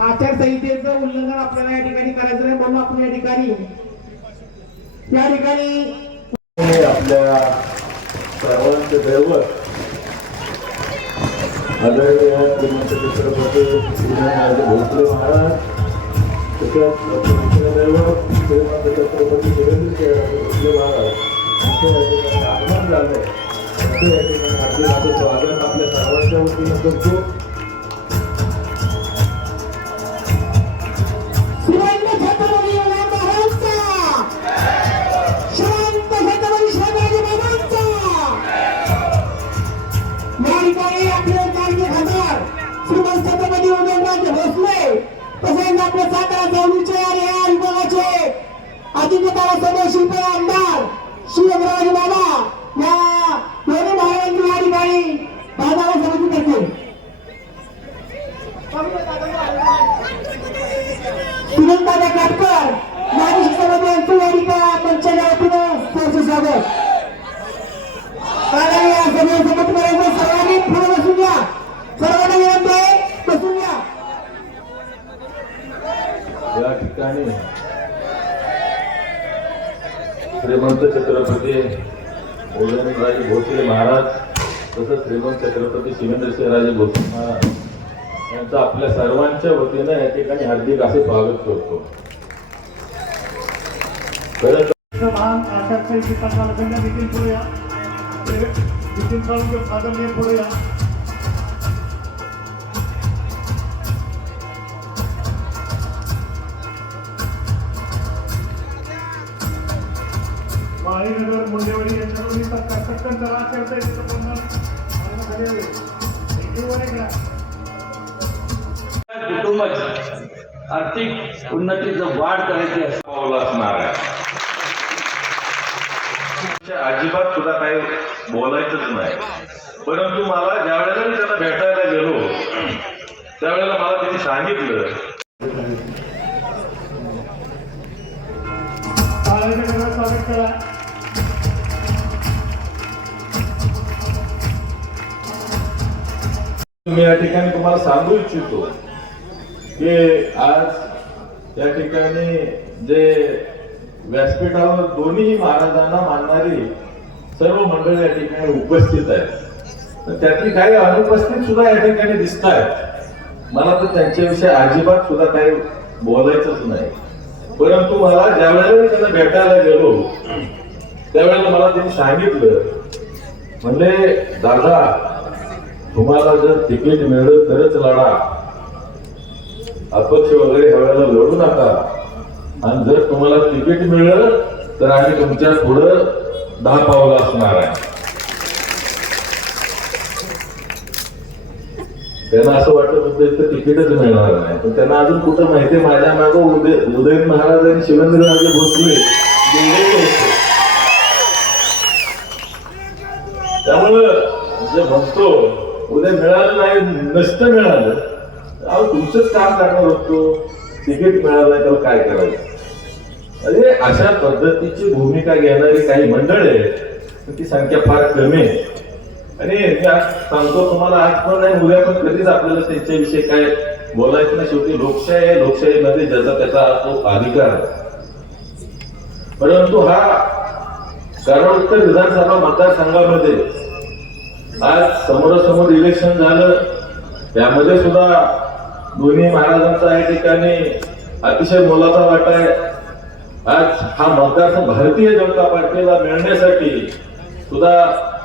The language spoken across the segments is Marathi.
आचारसंहितेचं उल्लंघन आपल्याला या ठिकाणी करायचं नाही म्हणून आपण या ठिकाणी या ठिकाणी आपल्या सर्वांचे दैवत. आदरणीय श्रीमंत छत्रपती शिवाजी भोसले महाराज तसेच दैवत श्रीमंत छत्रपती शिवाजी भोसले महाराज या ठिकाणी आगमन झाले त्यांचे आपल्या सर्वांच्या वतीनं करतो. आज आपले सातारा चौलीचे आणि या विभागाचे. अतिथीतारा सदस्य आमदार शिवराज बाबा या दोन्ही महाराजांची या ठिकाणी बाजारा समिती करते सुनंदादा काटकर माजी शिक्षणामध्ये यांचं मंचाच्या वतीनं सहसे स्वागत कारण या सभेसोबत करायचं. सर्वांनी पुढे बसून घ्या सर्वांनी विनंती आहे बसून घ्या या ठिकाणी. श्रीमंत छत्रपती उदयनराजे भोसले महाराज तसंच श्रीमंत छत्रपती शिवेंद्रसिंहराजे भोसले महाराज यांचं आपल्या सर्वांच्या वतीनं या ठिकाणी हार्दिक असे स्वागत करतो. महान आचारसंहितेचा कालखंड नितीन पुढे या नितीन साळुंके आदरणीय पुढे या माळीनगर मुंडेवाडी यांच्या दोन्ही सरकार सत्कन जरा आचारसंहितेचं प्रमाण मागणं झाले हवे. हे वर आहे का? कुटुंबाची आर्थिक उन्नतीचं वाढ करायची असणार आहे. अजिबात सुद्धा काही बोलायचंच नाही. परंतु मला ज्या वेळेला मी त्यांना भेटायला गेलो त्यावेळेला मला त्यांनी सांगितलं. मी या ठिकाणी तुम्हाला सांगू इच्छितो की आज या ठिकाणी जे व्यासपीठावर दोन्ही महाराजांना मानणारी सर्व मंडळ या ठिकाणी उपस्थित आहेत. त्यातली काही अनुपस्थित सुद्धा या ठिकाणी दिसत आहेत मला तर त्यांच्याविषयी अजिबात सुद्धा काही बोलायचंच नाही. परंतु मला ज्या वेळेला मी त्यांना भेटायला गेलो त्यावेळेला मला त्यांनी सांगितलं म्हणजे दादा तुम्हाला जर तिकीट मिळलं तरच लढा. अपक्ष वगैरे हव्याला लढू नका. आणि जर तुम्हाला तिकीट मिळलं तर आम्ही तुमच्या पुढं दहा पावलं असणार आहे. त्यांना असं वाटत होतं इथं तिकीटच मिळणार नाही. पण त्यांना अजून कुठं माहिती आहे, माझ्या मागं उदय उदय महाराज आणि शिवेंद्रराजे भोसले त्यामुळं जे म्हणतो उद्या मिळालं नाही नसतं मिळालं. अहो तुमचंच काम करणार होतो तिकीट मिळालं नाही तर काय करायचं? अरे अशा पद्धतीची भूमिका घेणारी काही मंडळ आहे ती संख्या फार कमी आहे. आणि आज सांगतो तुम्हाला आज पण नाही उद्या पण कधीच आपल्याला त्यांच्याविषयी काय बोलायचं नाही. शेवटी लोकशाही आहे. लोकशाहीमध्ये ज्याचा त्याचा तो अधिकार आहे. परंतु हा कारण विधानसभा मतदारसंघामध्ये आज समोरासमोर इलेक्शन झालं त्यामध्ये सुद्धा दोन्ही महाराजांचा या ठिकाणी अतिशय मोलाचा वाटा आहे. आज हा मतदारसंघ भारतीय जनता पार्टीला मिळण्यासाठी सुद्धा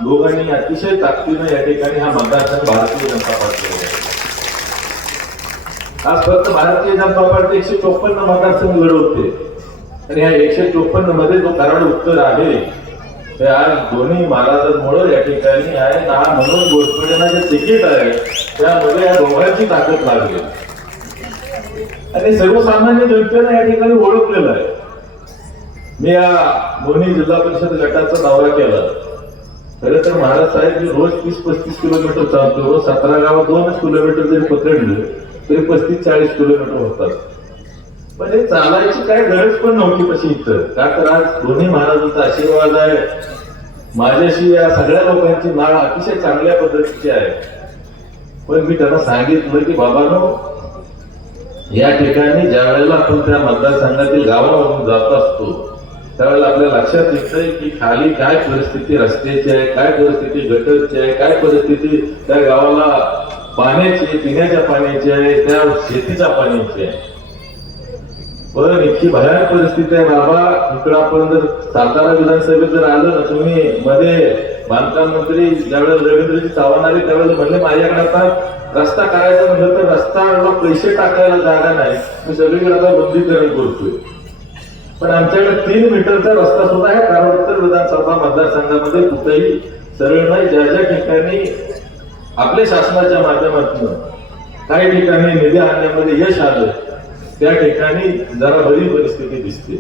दोघांनी अतिशय ताकदीनं या ठिकाणी हा मतदारसंघ भारतीय जनता पार्टीला आज फक्त भारतीय जनता पार्टी एकशे चोपन्न मतदारसंघ लढवते आणि ह्या एकशे चोपन्नमध्ये जो कराड उत्तर आहे ते आज दोन्ही महाराजांमुळे या ठिकाणी आहे. ना म्हणून गोष्टींना जे तिकीट आहे त्यामध्ये या दोघांची ताकद लागली. आणि सर्वसामान्य जनतेनं या ठिकाणी ओळखलेलं आहे. मी या दोन्ही जिल्हा परिषद गटाचा दौरा केला. खरं तर महाराज साहेब मी रोज तीस पस्तीस किलोमीटर चालतो. रोज सतरा गावात दोनच किलोमीटर जरी पकडलं तरी पस्तीस चाळीस किलोमीटर होतात. पण हे चालायची काय गरज पण नव्हती तशी इथं. का तर आज दोन्ही महाराजांचा आशीर्वाद आहे. माझ्याशी या सगळ्या लोकांची नाळ अतिशय चांगल्या पद्धतीची आहे. पण मी त्यांना सांगितलं की बाबानो या ठिकाणी ज्या वेळेला आपण त्या मतदारसंघातील गावामधून जात असतो त्यावेळेला आपल्या लक्षात येतंय की खाली काय परिस्थिती रस्त्याची आहे काय परिस्थिती गटरची आहे काय परिस्थिती त्या गावाला पाण्याची पिण्याच्या पाण्याची आहे त्या शेतीच्या पाण्याची आहे. पण इतकी भयानक परिस्थिती आहे बाबा. इकडं आपण जर सातारा विधानसभेत जर आलं ना तुम्ही मध्ये बांधकाम मंत्री ज्यावेळेस रवींद्रजी चव्हाण आले त्यावेळेस म्हणले माझ्याकडे आता रस्ता करायचा म्हटलं तर रस्त्याला पैसे टाकायला जागा नाही. मी सगळीकडे आता बंदीकरण करतोय. पण आमच्याकडे तीन मीटरचा रस्ता सुद्धा आहे. कारण उत्तर विधानसभा मतदारसंघामध्ये कुठेही सरळ नाही. ज्या ज्या ठिकाणी आपल्या शासनाच्या माध्यमातून काही ठिकाणी निधी आणण्यामध्ये यश आलं त्या ठिकाणी जरा बरी परिस्थिती दिसते.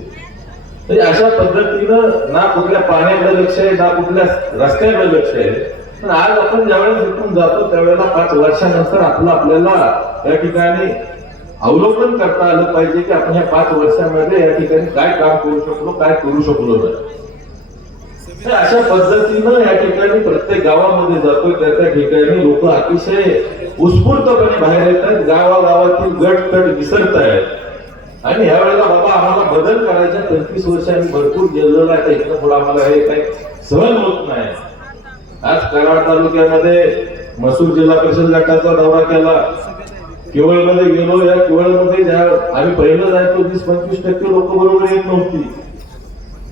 म्हणजे अशा पद्धतीनं ना कुठल्या पाण्याकडे लक्ष आहे ना कुठल्या रस्त्याकडे लक्ष आहे. पण आज आपण ज्यावेळेस इथून जातो त्यावेळेला पाच वर्षानंतर आपलं आपल्याला या ठिकाणी अवलोकन करता आलं पाहिजे की आपण या पाच वर्षामध्ये या ठिकाणी काय काम करू शकलो काय करू शकलो नाही. अशा पद्धतीनं या ठिकाणी प्रत्येक गावामध्ये जातोय त्या त्या ठिकाणी लोक अतिशय उत्स्फूर्तपणे बाहेर येत आहेत गावागावातील गट तट विसरत आहेत आणि ह्या वेळेला बाबा आम्हाला बदल करायचा पंचवीस वर्ष आम्ही भरपूर गेलेलो आहे. आता इथं पुढे आम्हाला हे काही सहन होत नाही. आज कराड तालुक्यामध्ये मसूर जिल्हा परिषद गटाचा दौरा केला. केवळमध्ये गेलो. या केवळमध्ये ज्या आम्ही पहिलं जायचो वीस पंचवीस टक्के लोक बरोबर येत नव्हती.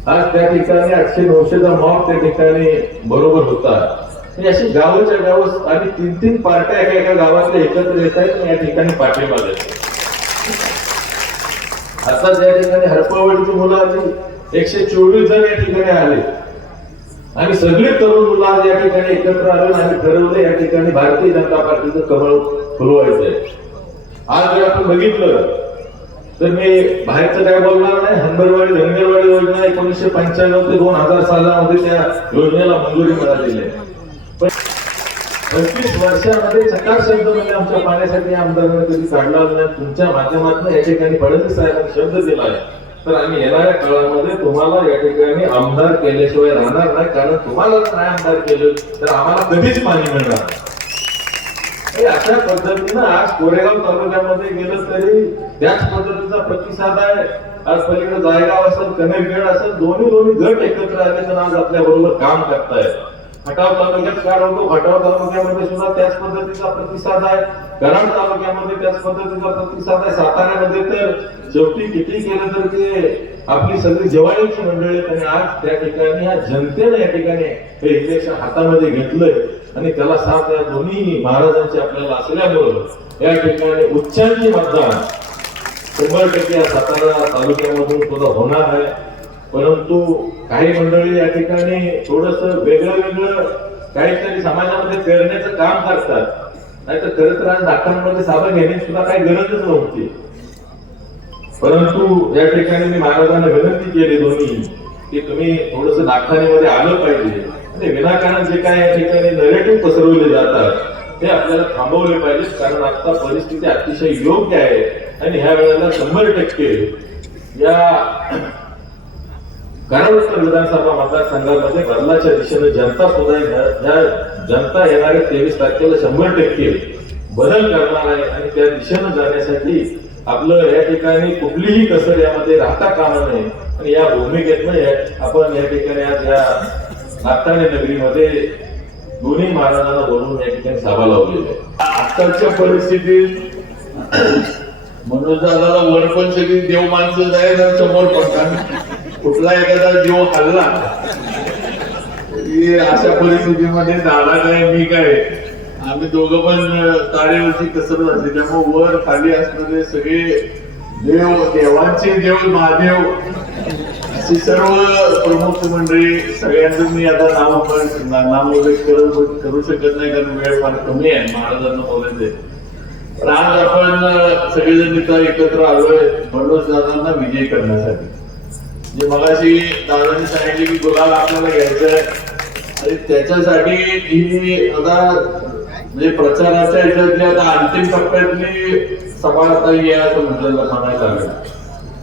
आज त्या ठिकाणी आठशे नऊशेचा मॉब त्या ठिकाणी बरोबर होता. आणि अशी गावाच्या गाव आणि तीन तीन पार्ट्या एका एका गावातल्या एकत्र येत आहेत या ठिकाणी पाठिंबा देत. आता ज्या ठिकाणी हरपळवाडीची मुलं आली एकशे चोवीस जण या ठिकाणी आले. आणि सगळे तरुण मुलं आज या ठिकाणी एकत्र आले आणि आम्ही ठरवलं या ठिकाणी भारतीय जनता पार्टीचं कमळ फुलवायचंय. आज जर आपण बघितलं तर मी बाहेरचं काय बोलणार नाही. हंबरवाडी धनगरवाडी योजना एकोणीसशे पंच्याण्णव ते दोन हजार सालामध्ये त्या योजनेला मंजुरी मिळालेली आहे. पंचवीस वर्षामध्ये चकार शब्द म्हणजे आमच्या पाण्यासाठी आमदारांनी कधी काढला नाही तुमच्या माध्यमातून या ठिकाणी फडणवीस साहेबांनी शब्द दिला आहे. तर आम्ही येणाऱ्या काळामध्ये तुम्हाला या ठिकाणी आमदार केल्याशिवाय राहणार नाही. कारण तुम्हाला जर नाही आमदार केलं तर आम्हाला कधीच पाणी मिळणार हे अशा पद्धतीनं आज कोरेगाव तालुक्यामध्ये गेलं तरी त्याच पद्धतीचा प्रतिसाद आहे. आज पलीकडे जायगाव असेल कनेरगड असेल दोन्ही दोन्ही गट एकत्र आले तर आज आपल्या बरोबर काम करतायत. खटाव तालुक्यात काय होतो? खटाव तालुक्यामध्ये सुद्धा त्याच पद्धतीचा प्रतिसाद आहे. कराड तालुक्यामध्ये त्याच पद्धतीचा प्रतिसाद आहे. साताऱ्यामध्ये तर शेवटी किती केलं तर ते आपली सगळी जवानीची मंडळी आणि आज त्या ठिकाणी या जनतेने या ठिकाणी हे इलेक्शन हातामध्ये घेतलंय. आणि त्याला साथ या दोन्ही महाराजांची आपल्याला असल्यामुळं या ठिकाणी उच्चांकी मतदान शंभर टक्के या सातारा तालुक्यामधून सुद्धा होणार आहे. परंतु काही मंडळी या ठिकाणी थोडस वेगळं वेगळं काहीतरी समाजामध्ये करण्याचं काम करतात. नाही तर खरं तर आज दाखवांमध्ये साधा घेण्याची सुद्धा काही गरजच नव्हती. परंतु या ठिकाणी मी महाराजांना विनंती केली दोन्ही की तुम्ही थोडस नागठाणेमध्ये आलं पाहिजे. आणि विनाकारण जे काय या ठिकाणी नरेटिव्ह पसरवले जातात ते आपल्याला थांबवले पाहिजेत कारण आता परिस्थिती अतिशय योग्य आहे. आणि ह्या वेळेला शंभर टक्के या कराड विधानसभा मतदारसंघामध्ये बदलाच्या दिशेने जनता सुद्धा ज्या या जनता येणाऱ्या तेवीस तारखेला शंभर टक्के बदल करणार आहे आणि त्या दिशेनं जाण्यासाठी आपलं या ठिकाणी कुठलीही कसर यामध्ये राहता कामा नये. आणि या भूमिकेतनं आपण या ठिकाणी आज या नागताने नगरीमध्ये दोन्ही महाराजांना बोलून या ठिकाणी सभा लावलेली आहे. आजकालच्या परिस्थितीत मनुष्याला वर पण सगळी देव माणसं जाईल समोर पडतात कुठला एखादा जीव हल्ला? अशा परिस्थितीमध्ये दादा काय मी काय? आम्ही दोघं पण तारेवरची कसरत असते. त्यामुळे वर खाली असणारे सगळे देव देवांचे देव महादेव अशी सर्व प्रमुख मंडळी सगळ्यांचं मी आता नाव नाम वगैरे करू करू शकत नाही कारण वेळ फार कमी आहे. महाराजांना बोलायचे पण आज आपण सगळेजण इथं एकत्र आलोय मनोज दादांना विजय करण्यासाठी. जे मगाशी दादांनी सांगितले की गुलाल आपल्याला घ्यायचा आहे. आणि त्याच्यासाठी ही आता म्हणजे प्रचाराच्या ह्याच्यातली आता अंतिम टप्प्यातली सभा आता ही आहे असं म्हटलेलं म्हणायला लागेल.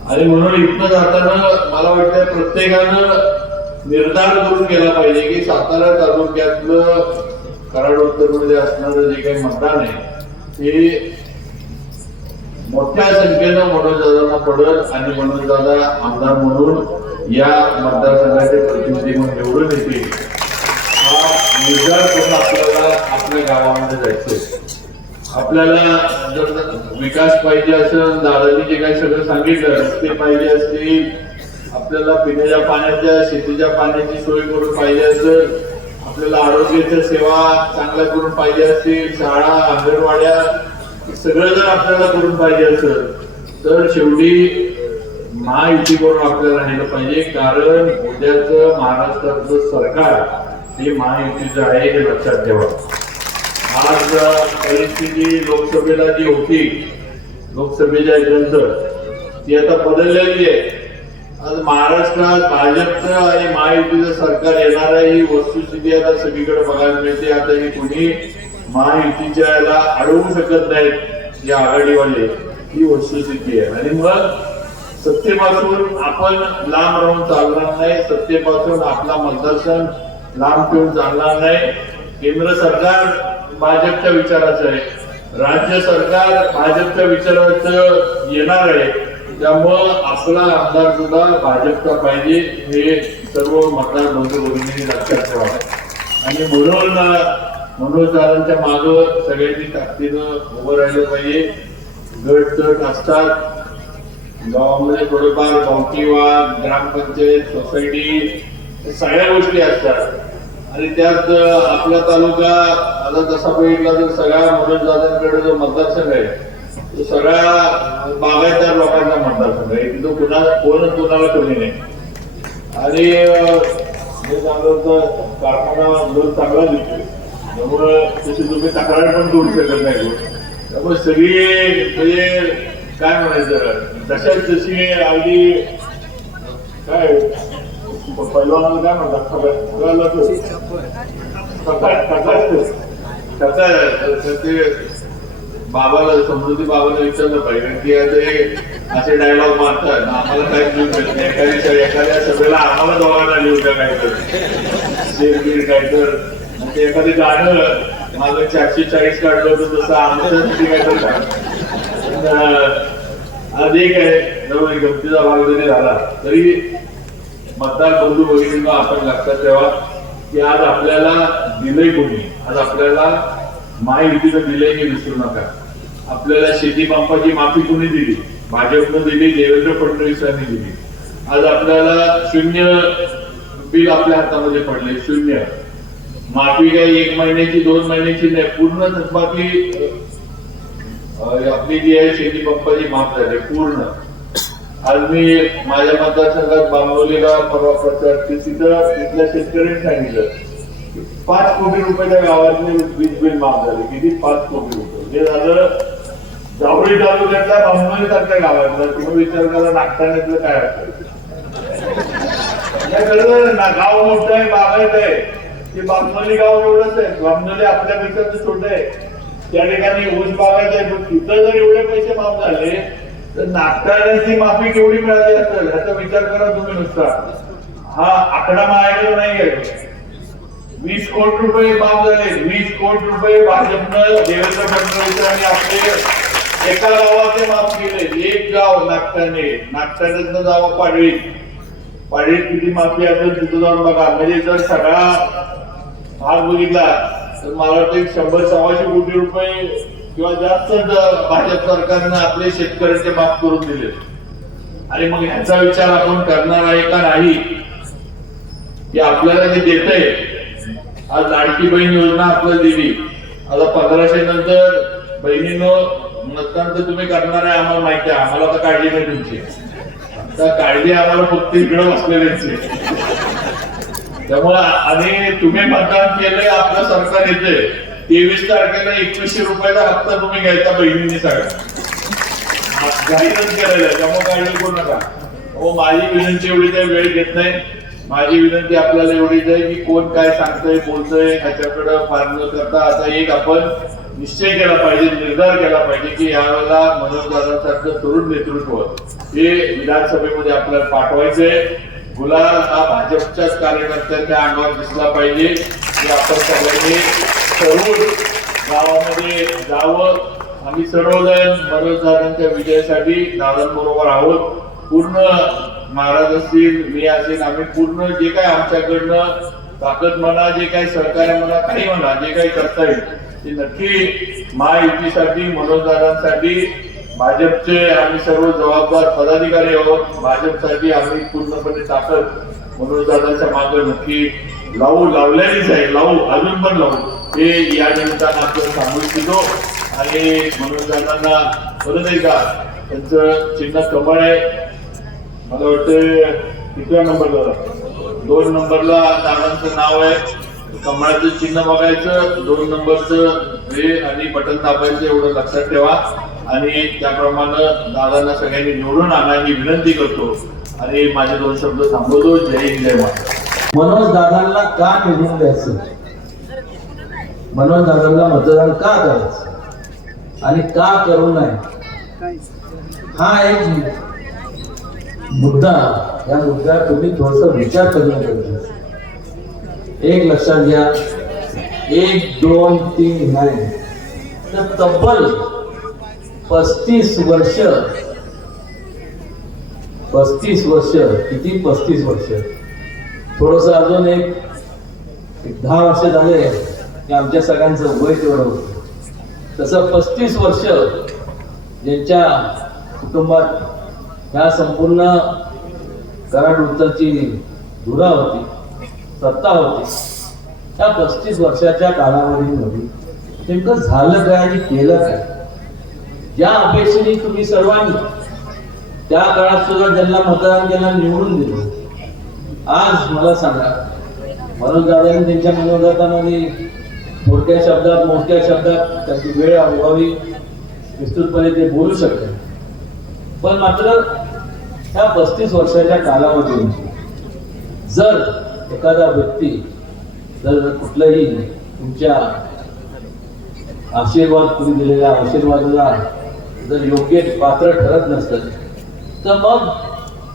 आणि म्हणून इथनं जाताना मला वाटतं प्रत्येकानं निर्धार करून केला पाहिजे की सातारा तालुक्यातलं कराड उत्तरमध्ये असणारं जे काही मतदान आहे ते मोठ्या संख्येनं मनोजदादांना पडत आणि मनोजदादा आमदार म्हणून या मतदारसंघाचे प्रतिनिधी म्हणून निवडून येते हा निर्धार करून आपल्याला आपल्या गावामध्ये जायचं आपल्याला जर विकास पाहिजे असेल दादानी जे काही सगळं सांगितलं ते पाहिजे असतील आपल्याला पिण्याच्या पाण्याच्या शेतीच्या पाण्याची सोय करून पाहिजे असेल आपल्याला आरोग्याच्या सेवा चांगल्या करून पाहिजे असतील शाळा अंगणवाड्या सगळं जर आपल्याला करून पाहिजे असेल तर शेवटी महायुती करून आपल्याला राहिलं पाहिजे कारण उद्याचं महाराष्ट्राचं सरकार हे महायुतीचं आहे हे लक्षात ठेवा. आज परिस्थिती लोकसभेला जी होती लोकसभेच्या याच्यानंतर ती आता बदललेली आहे. आज महाराष्ट्रात भाजपचं आणि महायुतीचं सरकार येणार आहे ही वस्तुस्थिती आता सगळीकडे बघायला मिळते. आता ही कोणी महायुतीच्या याला अडवू शकत नाहीत जे आघाडीवाले ही वस्तुस्थिती आहे. आणि मग सत्तेपासून आपण लांब राहून चालणार नाही. सत्तेपासून आपला मतदारसंघ लांब ठेवून चालणार नाही. केंद्र सरकार भाजपच्या विचाराचं आहे. राज्य सरकार भाजपच्या विचाराचं येणार आहे. त्यामुळं आपला आमदार सुद्धा भाजपचा पाहिजे हे सर्व मतदार बंधू भगिनी लक्षात ठेवा आणि म्हणून मनोज दादांच्या मागं सगळ्यांनी ताकदीनं उभं राहिलं पाहिजे. गट तट असतात गावामध्ये थोडेफार गावकीवाद ग्रामपंचायत सोसायटी सगळ्या गोष्टी असतात. आणि त्यात आपला तालुका आता तसा बघितला तर सगळ्या मनोज दादांकडे जो मतदारसंघ आहे तो सगळ्या बागायतदार लोकांचा मतदारसंघ आहे. तो कुणा कोण कोणाला कमी नाही. आणि हे मी कारखाना लोन चांगला दिसतो त्यामुळं तशी तुम्ही तक्रार पण करू शकत नाही. त्यामुळे सगळी म्हणजे काय म्हणायचं? तशाच जशी अगदी काय पहिलवानाला काय म्हणतात? ते. बाबाला समृद्धी बाबाला विचारलं पाहिजे. की आता असे डायलॉग मारतात. आम्हाला काय लिहून मिळत नाही. एखाद्या एखाद्या सभेला आम्हाला दोघांना लिहून द्या काय तर शेरबीर काय तर म्हणजे ते एखादे गाणं माझं चारशे चाळीस काढलं होतं तसं आमचं तर आज एक आहे जवळ गमतीचा भाग जरी झाला. तरी मतदार बंधू भगिनींना आपण लक्षात ठेवा की आज आपल्याला दिलंय कोणी. आज आपल्याला महायुतीचं दिलंय हे विसरू नका. आपल्याला शेती पंपाची माफी कोणी दिली? भाजपनं दिली देवेंद्र फडणवीसांनी दिली. आज आपल्याला शून्य बिल आपल्या हातामध्ये पडले शून्य. माफी काही एक महिन्याची दोन महिन्याची नाही पूर्ण थकबाकी आपली जी आहे शेती पंपाची माफ झाली पूर्ण. आज मी माझ्या मतदारसंघात बांबवलेला परवा प्रचार तिथं तिथल्या शेतकऱ्यांनी सांगितलं की पाच कोटी रुपयाच्या गावातले वीज बिल माफ झाले. किती? पाच कोटी रुपये. जे झालं जावळी तालुक्यातल्या बांबवली सारख्या गावातलं. तुम्ही विचार करा नागठाण्यातलं काय असेल. गाव मोठं आहे बागायत आहे. ते बांबोली गाव एवढंच आहे. बांबोली आपल्यापेक्षा तर छोटं आहे. त्या ठिकाणी ऊस बागायचं आहे. पण तिथं जर एवढे पैसे माफ झाले तर नागठाण्याची माफी केवढी मिळाली असेल ह्याचा विचार करा तुम्ही नुसता. हा आकडा माझ्याकडे नाहीये. वीस कोटी रुपये माफ झाले. वीस कोटी रुपये भाजपनं देवेंद्र फडणवीस आणि आपले एका गावाचे माफ केले. एक गाव नागटाने नागठाण्यातनं जावं पाडवी. पाडवीत किती माफी असेल तिथं जाऊन बघा. म्हणजे जर सगळा भाग बघितला तर मला वाटतं एक शंभर सव्वाशे कोटी रुपये किंवा जास्त भाजप सरकारनं आपले शेतकऱ्यांचे माफ करून दिले. आणि मग ह्याचा विचार आपण करणार आहे का नाही की आपल्याला जे देत आहे आज लाडकी बहीण योजना आपल्याला दिली. आता पंधराशे नंतर बहिणीनं मतदान तर तुम्ही करणार आहे आम्हाला माहिती आहे. आम्हाला तर काळजी नाही तुमची. तर काळजी आम्हाला फक्त इकडे बसलेल्याची. त्यामुळे आणि तुम्ही मतदान केलंय आपलं सरकार येते तेवीस तारखेला एकवीसशे रुपयाचा हप्ता तुम्ही घ्यायचा बहिणींनी सगळ्या जाहीरच केलेलं आहे त्यामुळे काळजी करू नका. हो माझी विनंती एवढी काही वेळ घेत नाही. माझी विनंती आपल्याला एवढीच आहे की कोण काय सांगतंय बोलतंय ह्याच्याकडे फार करता. आता एक आपण निश्चय केला पाहिजे निर्धार केला पाहिजे की यावेळेला मनोजदादांसारखं तरुण नेतृत्व हे विधानसभेमध्ये आपल्याला पाठवायचंय. गुलाल हा भाजपच्याच कार्यकर्त्यांच्या अंगावर दिसला पाहिजे. की आपण सगळ्यांनी तरुण गावामध्ये जावं. आम्ही सर्वजण मनोजदारांच्या विजयासाठी दादांबरोबर आहोत. पूर्ण महाराज असतील मी असेल आम्ही पूर्ण जे काय आमच्याकडनं ताकद म्हणा जे काही सहकार्य म्हणा काही म्हणा जे काही करता येईल ते नक्की महायुतीसाठी मनोजदारांसाठी भाजपचे आम्ही सर्व जबाबदार पदाधिकारी आहोत. भाजपसाठी आम्ही पूर्णपणे ताकद मनोज दादाच्या मागे नक्की लावू लावल्यानेच आहे. लावू अजून पण लावू. हे या निमित्तानं आपण सांगू इच्छितो. आणि मनोज दादांना परत एकदा त्यांचं चिन्ह कमळ आहे. मला वाटतं कितव्या नंबरला? दोन नंबरला दादांचं नाव आहे. कमळाचं चिन्ह बघायचं दोन नंबरचं हे आणि बटन दाबायचं एवढं लक्षात ठेवा. आणि त्याप्रमाणे दादांना सगळ्यांनी निवडून आणा ही विनंती करतो. आणि माझे दोन शब्द थांबवतो. जय हिंद जय महाराज मनोज दादांना का निवडून द्यायचं? मनोज दादांना मतदान का करायचं? आणि का करू नये? हा एक मुद्दा. या मुद्द्यावर तुम्ही थोडस विचार करणं गरजेचं एक लक्षात घ्या. एक दोन तीन नाही. तर तब्बल पस्तीस वर्ष. पस्तीस वर्ष. किती? पस्तीस वर्ष. थोडस अजून एक दहा वर्ष झाले की आमच्या सगळ्यांचं वय तेवढं होतं. तसं पस्तीस वर्ष ज्यांच्या कुटुंबात ह्या संपूर्ण कराड उत्तरची धुरा होती सत्ता होती त्या पस्तीस वर्षाच्या कालावधीमध्ये नेमकं झालं काय आणि केलं काय? ज्या अपेक्षेने तुम्ही सर्वांनी त्या काळात सुद्धा ज्यांना मतदान केलं निवडून दिलं आज मला सांगा मनोज दादांनी त्यांच्या मनोगतामध्ये थोडक्या शब्दात मोठ्या शब्दात त्यांची वेळ अभावी विस्तृतपणे ते बोलू शकते पण मात्र ह्या पस्तीस वर्षाच्या कालावधीमध्ये जर एखादा व्यक्ती जर कुठलंही तुमच्या आशीर्वाद तुम्ही दिलेल्या आशीर्वादाला जर योग्य पात्र ठरत नसतं तर मग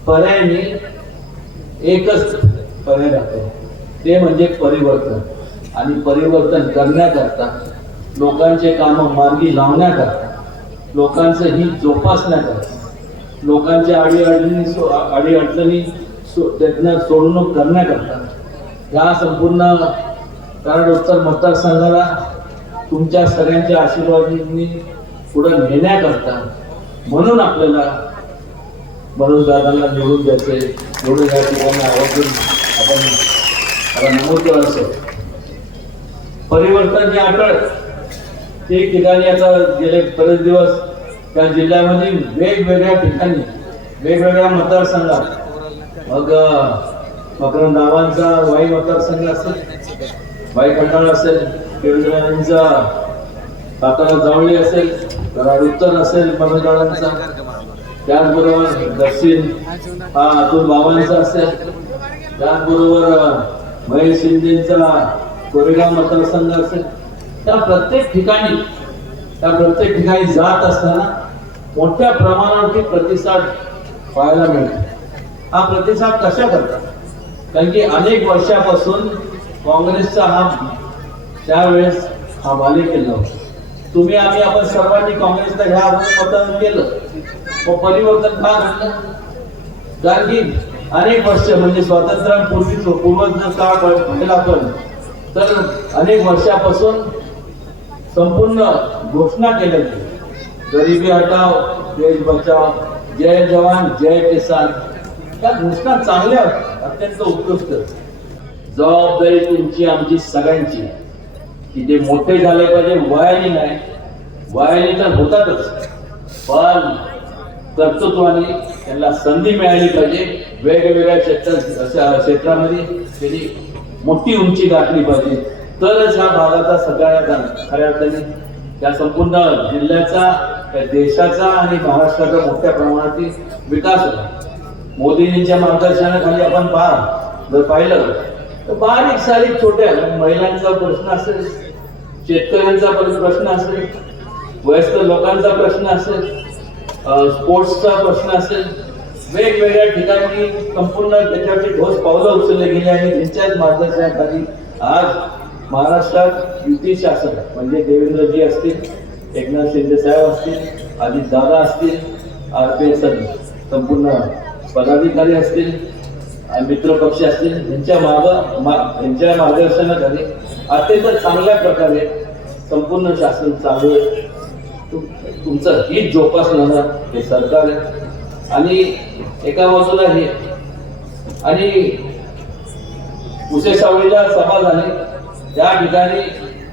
पर्यायने एकच पर्याय राहतो ते म्हणजे परिवर्तन. आणि परिवर्तन करण्याकरता लोकांचे काम मार्गी लावण्याकरता लोकांचं हित जोपासण्याकरता लोकांच्या अडीअडचणी सो अडीअडचणी सो त्यातनं सोडवणूक करण्याकरता या संपूर्ण कराड उत्तर मतदारसंघाला तुमच्या सगळ्यांच्या आशीर्वादांनी पुढे नेण्याकरता म्हणून आपल्याला म्हणून दादांना निवडून द्यायचे. निवडून या ठिकाणी आवर्जून आपण आता नमूद करायचं. परिवर्तन जे अटळ. ते ठिकाणी आता गेले बरेच दिवस. त्या जिल्ह्यामध्ये वेगवेगळ्या ठिकाणी वेगवेगळ्या मतदारसंघात. मग मकरम दावांचा वाई मतदारसंघ असेल वाई खंडाळ असेल केंद्रांचा सातारा जावळी असेल उत्तर असेल मनोजाळांचा त्याचबरोबर दक्षिण हा अतुल बाबांचा असेल. त्याचबरोबर महेश शिंदेचा कोरेगाव मतदारसंघ असेल. त्या प्रत्येक ठिकाणी त्या प्रत्येक ठिकाणी जात असताना मोठ्या प्रमाणावरती प्रतिसाद पाहायला मिळतो. हा प्रतिसाद कशा करतात? कारण की अनेक वर्षापासून काँग्रेसचा हा त्यावेळेस हा बालेकिल्ला होता तुम्ही आम्ही आपण सर्वांनी काँग्रेसला ह्या आधी मतदान केलं. व परिवर्तन का घडलं कारण की अनेक वर्ष म्हणजे स्वातंत्र्यापूर्वी पूर्व काळ पाहिला आपण तर अनेक वर्षापासून संपूर्ण घोषणा केल्या गरिबी हटाव देश बचाव जय जवान जय किसान. त्या घोषणा चांगल्या अत्यंत उत्कृष्ट जबाबदारी तुमची आमची सगळ्यांची. की जे मोठे झाले पाहिजे वयाने नाही. वयाने तर होतातच. पण कर्तृत्वाने त्यांना संधी मिळाली पाहिजे. वेगवेगळ्या क्षेत्रात क्षेत्रामध्ये त्यांनी मोठी उंची गाठली पाहिजे. तरच ह्या भागाचा सगळ्या खऱ्या अर्थाने त्या संपूर्ण जिल्ह्याचा त्या देशाचा आणि महाराष्ट्राचा मोठ्या प्रमाणातील विकास होता. मोदींच्या मार्गदर्शनाखाली आपण पहा. जर पाहिलं बारीक सारीक छोट्या महिलांचा प्रश्न असेल शेतकऱ्यांचा पण प्रश्न असेल वयस्कर लोकांचा प्रश्न असेल स्पोर्ट्सचा प्रश्न असेल वेगवेगळ्या ठिकाणी संपूर्ण त्याच्यावरती ठोस पावलं उचलले गेली आणि त्यांच्याच मार्गदर्शनाखाली आज महाराष्ट्रात युती शासन म्हणजे देवेंद्रजी असतील एकनाथ शिंदे साहेब असतील अजित दादा असतील आर पी एस संपूर्ण पदाधिकारी असतील मित्र पक्ष असतील यांच्या माग यांच्या मार्गदर्शनाखाली अत्यंत चांगल्या प्रकारे संपूर्ण शासन चालू आहे. तुमचं हित जोपासणारं हे सरकार आहे. आणि एका बाजूला हे. आणि उसेसावळीला सभा झाली. त्या ठिकाणी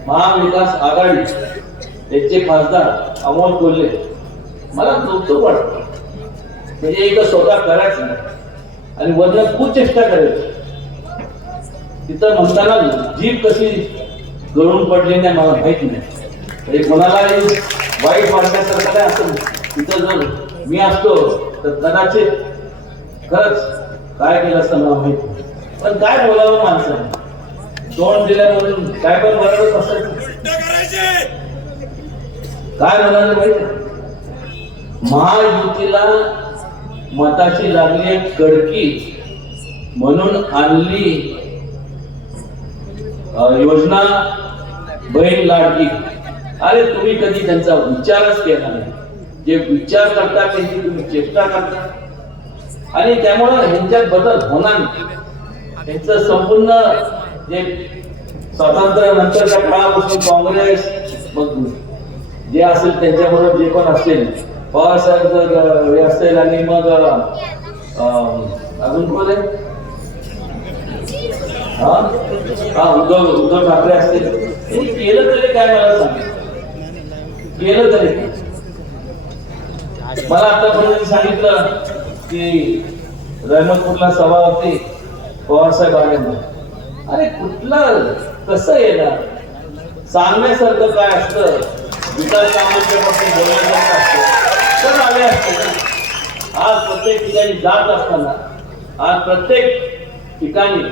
महाविकास आघाडी यांचे खासदार अमोल कोल्हे. मला कौतुक वाटतं. म्हणजे एक स्वतः करायचं नाही. आणि वरनं खूप चेष्टा करेल तिथं म्हणताना जीभ कशी गळून पडली नाही मला माहीत नाही. तरी कोणालाही वाईट वाटण्यासारखं काय असं तिथं जर मी असतो तर कदाचित खरंच काय केलं असतं मला माहीत पण काय बोलावं माणसं तोंड दिल्यामधून काय पण बरोबर असायचं काय म्हणाले माहिती महायुतीला मताची लागली कडकी म्हणून आणली योजना बहीण लाडकी. अरे तुम्ही कधी त्यांचा विचारच केला नाही. जे विचार करता त्यांची तुम्ही चेष्टा करता. आणि त्यामुळं ह्यांच्यात बदल होणार नाही. संपूर्ण जे स्वातंत्र्य नंतरच्या काळापासून काँग्रेस मग जे असेल त्यांच्याबरोबर जे पण असेल पवार जर हे असेल आणि मग अजून कोण आहे? हा? हा उद्धव उद्धव ठाकरे असतील. केलं तरी काय मला सांग. केलं तरी. मला आतापर्यंत सांगितलं की रहमतपूरला सभा होती पवारसाहेब आले अरे कुठलं? कसं येणार? सांगण्यासारखं काय असतं? विकास कामांच्या बाबतीत बोलण्यासारखं असतं. तर आले असते आज प्रत्येक ठिकाणी जात असताना आज प्रत्येक ठिकाणी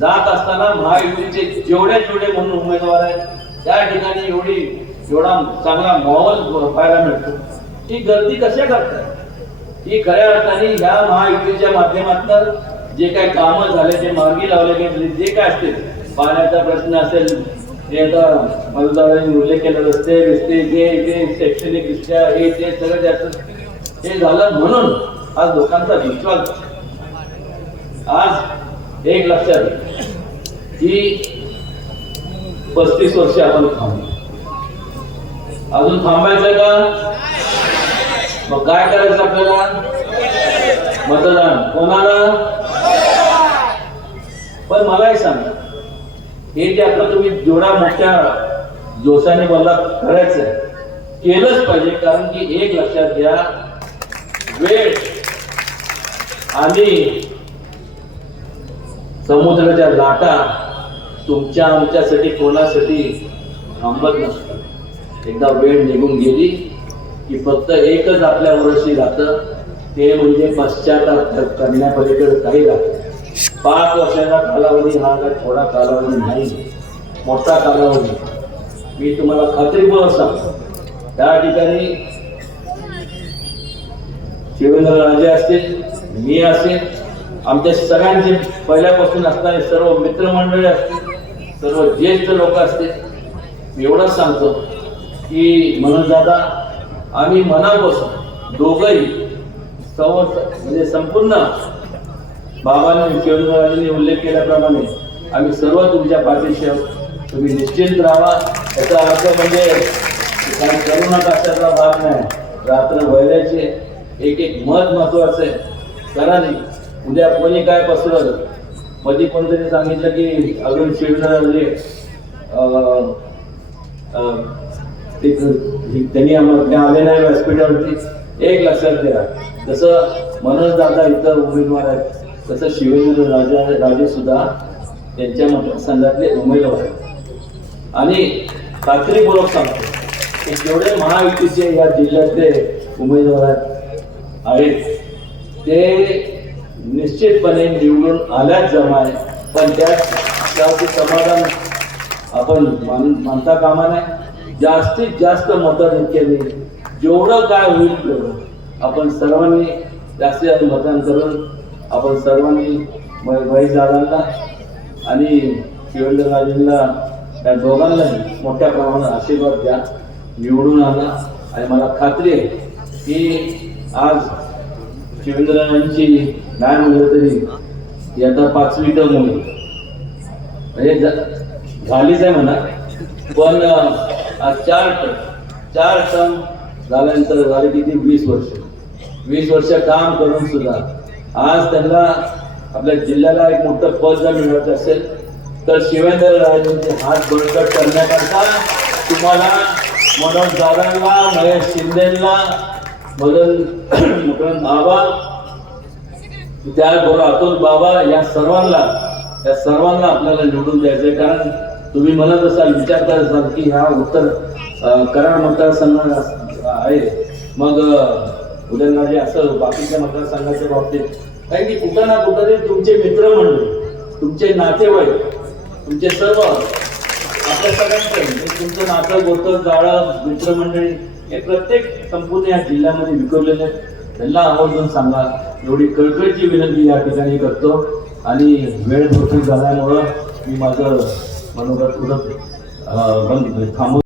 जात असताना महायुतीचे जेवढे जेवढे म्हणून उमेदवार आहेत त्या ठिकाणी एवढी एवढा चांगला माहोल पाहायला मिळतो. ही गर्दी कशा करतात? ही खऱ्या अर्थाने ह्या महायुतीच्या माध्यमातून जे काही कामं झाले जे मार्गी लावले गेले जे काय असतील पाण्याचा प्रश्न असेल हे आता मलदारांनी उल्लेख केला रस्ते रस्ते जे ते शैक्षणिक दृष्ट्या हे ते सगळं त्याचं हे झालं म्हणून आज लोकांचा विश्वास आज एक लक्षात की पस्तीस वर्ष आपण थांबलो. अजून थांबायचं का? मग काय करायचं आपल्याला? मतदान. कोणाला? पण मला एक सांगा. हे जे आता तुम्ही जेवढा मोठ्या जोशाने मला करायचं केलंच पाहिजे कारण की एक लक्षात घ्या वेळ आणि समुद्राच्या लाटा तुमच्या आमच्यासाठी कोणासाठी थांबत नसतात. एकदा वेळ निघून गेली की फक्त एकच आपल्या वर्षी राहतं ते म्हणजे पश्चाताप करण्यापलीकडे काही राहत पाच वर्षाचा कालावधी हा काय थोडा कालावधी नाही. मोठा कालावधी. मी तुम्हाला खात्रीपूर्वक सांगतो त्या ठिकाणी शिवेंद्र राजे असतील मी असेल आमच्या सगळ्यांचे पहिल्यापासून असणारे सर्व मित्रमंडळी असतील सर्व ज्येष्ठ लोक असतील मी एवढंच सांगतो की म्हणून दादा आम्ही मनापासून दोघंही सव म्हणजे संपूर्ण बाबांनी शिवराजांनी उल्लेख केल्याप्रमाणे आम्ही सर्व तुमच्या पाठीशी आहोत. तुम्ही निश्चिंत राहा. याचा अर्थ म्हणजे कारण करू नका भाग नाही. रात्र वैराचे एक एक मत महत्वाचं आहे. करा नाही. उद्या कोणी काय पसरवलं मध्ये कोणतरी सांगितलं की अजून शिवराजे त्यांनी आम्हाला आले नाही व्यासपीठावरती एक लक्षात घ्या जसं मनोज दादा इतर उमेदवार आहेत. तसं शिवेंद्र राजा राजे सुद्धा त्यांच्या मतदारसंघातले उमेदवार आहेत. आणि बोलत सांगतो की जेवढे महायुतीचे या जिल्ह्यातले उमेदवार आहेत ते निश्चितपणे निवडून आल्याच जमाय पण त्यात समाधान आपण मान मानता कामा नाही जास्तीत जास्त मताधिक्याने जेवढं काय होईल तेवढं आपण सर्वांनी जास्तीत जास्त मतदान करून आपण सर्वांनी म- महेश दादांना आणि शिवेंद्रराजेंना त्या दोघांनाही मोठ्या प्रमाणात आशीर्वाद द्या निवडून आला आणि मला खात्री आहे की आज शिवेंद्रराजांची नाही म्हणलं तरी याचा पाचवी टर्म होईल. म्हणजे झालीच आहे म्हणा. पण आज चार चार टर्म झाल्यानंतर झाले किती? वीस वर्ष. वीस वर्ष काम करून सुद्धा आज त्यांना आपल्या जिल्ह्याला एक मोठं पद जर मिळवायचं असेल तर शिवेंद्र राजेंचे हात बळकट करण्याकरता तुम्हाला मनोज दादांना महेश शिंदेला मदन मुकरंद बाबा त्याचबरोबर अतुल बाबा या सर्वांना या सर्वांना आपल्याला निवडून द्यायचंय. कारण तुम्ही म्हणत असाल विचार करत असाल की ह्या उत्तर कराड मतदारसंघ आहे. मग उदयनराजे असं बाकीच्या मतदारसंघाच्या बाबतीत कारण की कुठं ना कुठं तरी तुमचे म्हणले तुमचे नातेवाईक तुमचे सर्व आपल्या सगळ्यांकडे म्हणजे तुमचं नातं गोतं जाळं मित्रमंडळी हे प्रत्येक संपूर्ण या जिल्ह्यामध्ये विकवलेले आहेत. त्यांना आवर्जून सांगा एवढी कळकळीची विनंती या ठिकाणी करतो आणि वेळ भरपूर झाल्यामुळं मी माझं मनोगत उडत थांबव